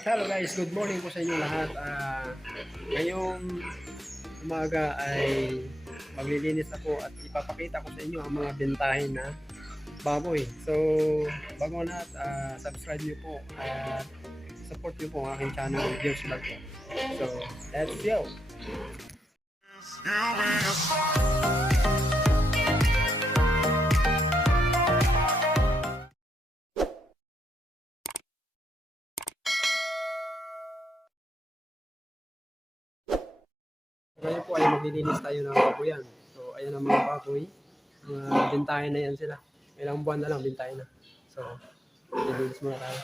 Hello guys, good morning po sa inyo lahat. Ngayong umaga ay maglilinis ako at ipapakita ko sa inyo ang mga bentahin na baboy. So, bago na subscribe niyo po at support niyo po ang aking channel, George Vlog po. So, let's go! Ngayon po ay maglilinis tayo ng baboyan. So, ayan ang mga baboy. Mga bentahin na yan sila. Ilang buwan na lang bentahin na. So, maglilinis muna tayo.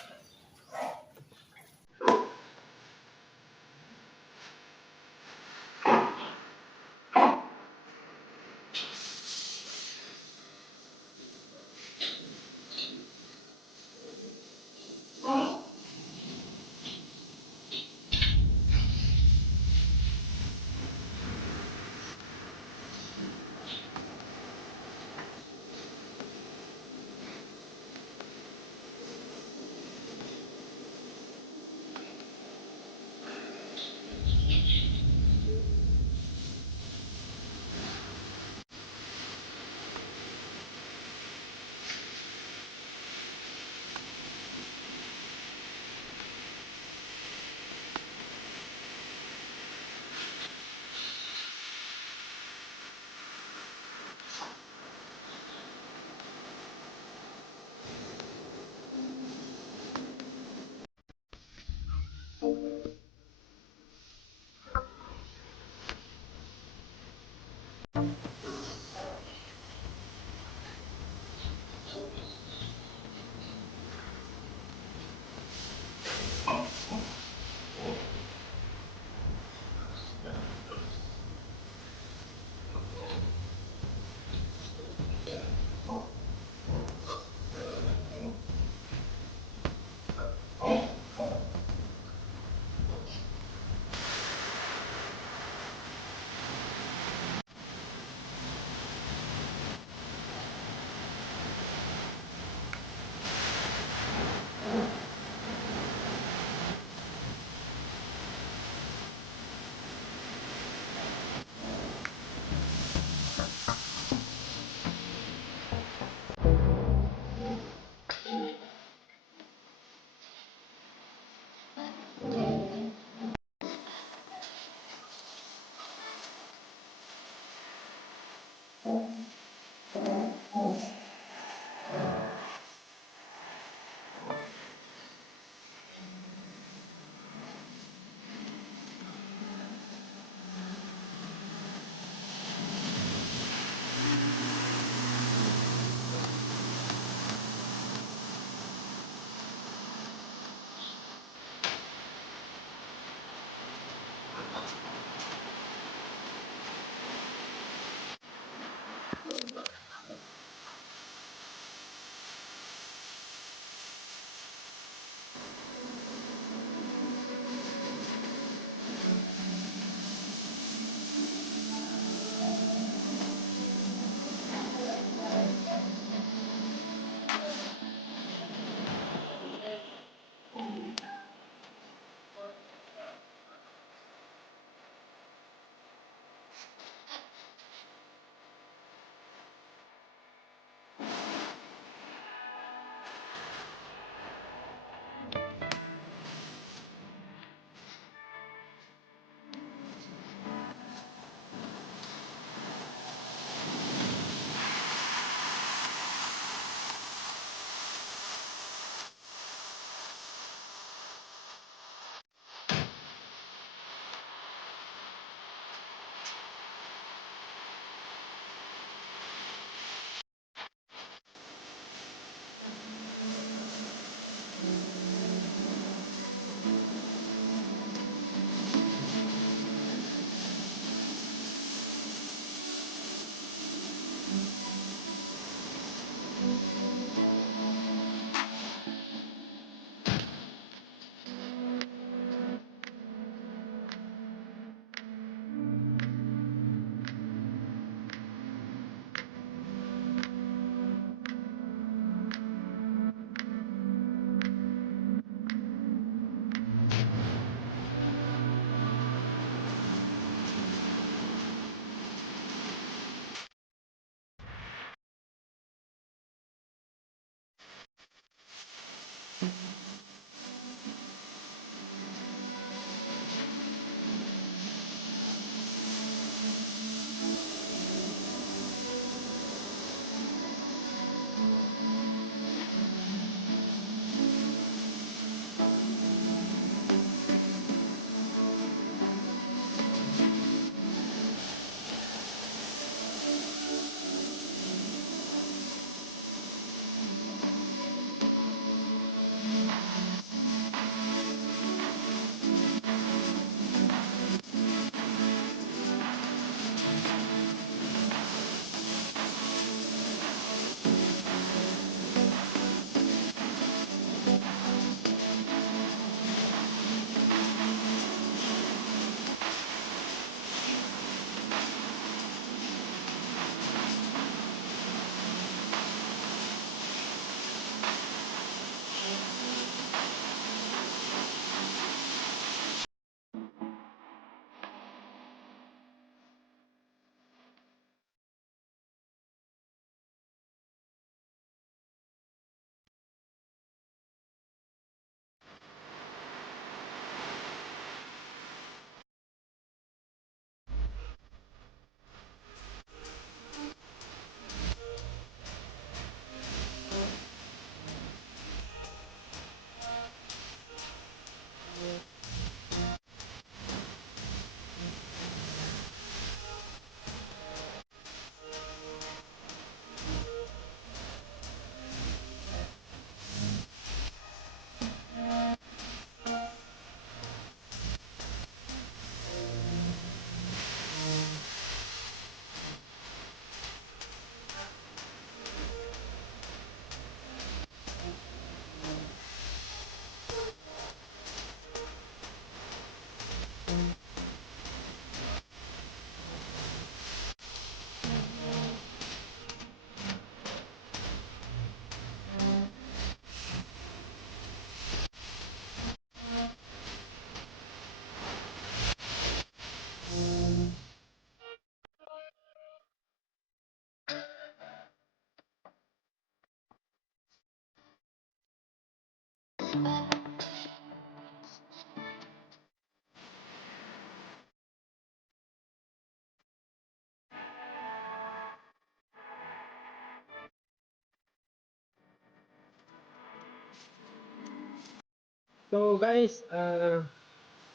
So guys,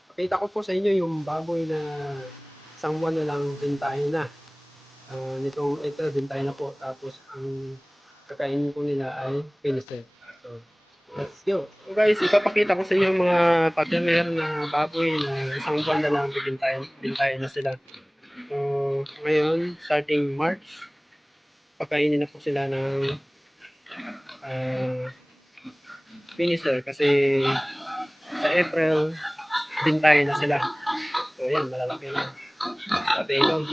pakita ko po sa inyo yung baboy na isang buwan na lang bintahin na. Nitong ito, bintahin na po. Tapos ang kakainin ko nila ay finisher. So, let's go. So guys, ipapakita ko sa inyo yung mga partner na baboy na isang buwan na lang bintahin na sila. So, ngayon, starting March, pakainin na po sila ng finisher kasi sa April, bintahin na sila. So, yan, malalaki na. Sabi ito,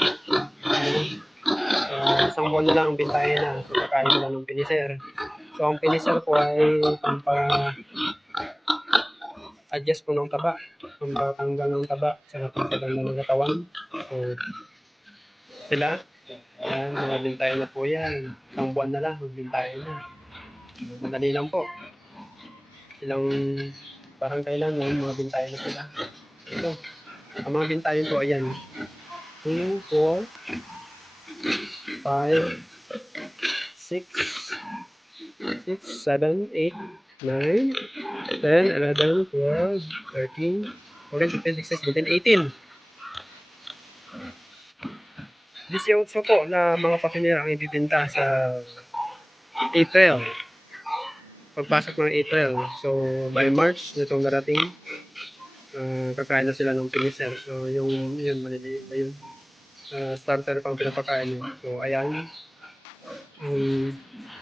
isang buwan na lang ang bintahin na. So, kakain sila ng finisher. So, ang finisher po ay adjust po ng taba, pampatanggal ng taba, sa pagkaganda ng katawan. So, sila, yan, mga bintahin na po yan. Isang buwan na lang, bintahin na. Madali lang po. Parang kailan lang, mga bintahin na sila. Ito, ang mga bintahin po, ayan. 2, 4, 5, 6, 7, 8, 9, 10, 11, 12, 13, 14, 15, 16, 17, 18. 18 po na mga pakinira ang ibibenta sa April. Pagpasok ng April. So, by March, itong darating, kakain na sila ng finisher. So, yun, maliliit na yun. Starter pang pinapakain yun. So, ayan,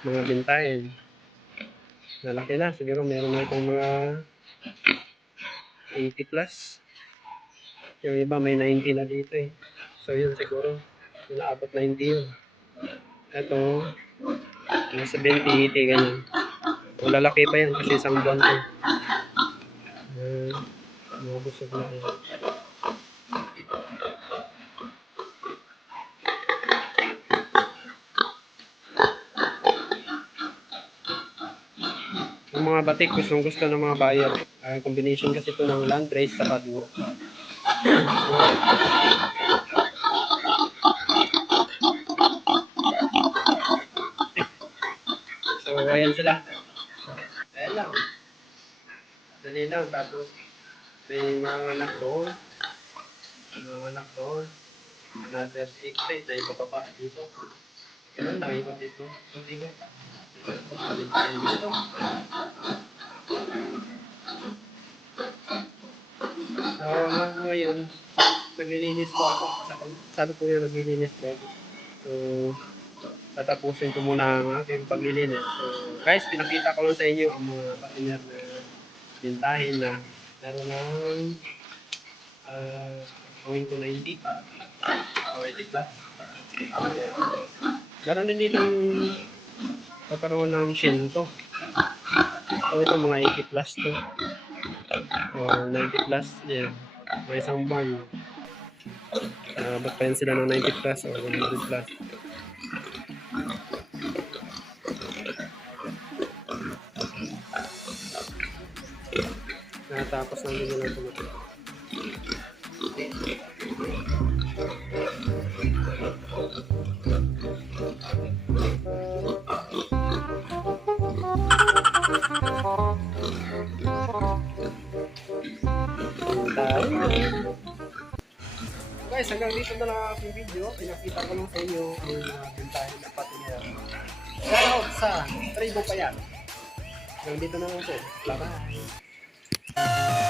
mga bintahin. Nalaki na. Siguro meron na itong mga 80 plus. Yung iba may 90 na dito eh. So, yun siguro. Yung naabot 90 yun. Ito, nasa 20, 80, ganyan. So, lalaki pa yan kasi isang buwan ko. Mga busog na yan. Yung mga batik, gusto ng mga buyer. Combination kasi ito ng land race sa padwo. So, ayan sila. Ayan lang. Dali lang. Tapos, may mga anak doon. Another 8 na iba pa dito. Ganun lang, iba dito. Hindi ko. Dito. So, ngayon, naglilinis po ako. Sabi ko yung naglilinis po ako. So, tatapusin ko muna ang aking paglilinis. So, guys, pinakita ko lang sa inyo ang mga partner na bintahin na meron ng gawin ko 90. 90 plus. Meron din dito pagkaroon ng shinto. So, ito mga 80 plus to. O 90 plus, yeah. May isang buwan. Ba't pa yan sila ng 90 plus o 100 plus? Natapos lang din nila tumatay. Guys, hanggang dito na lang aking video. Pinakita ko lang sa inyo ang bintahin na patingin. Shoutout sa Tribo Payat. Hanggang dito na lang po. Bye-bye.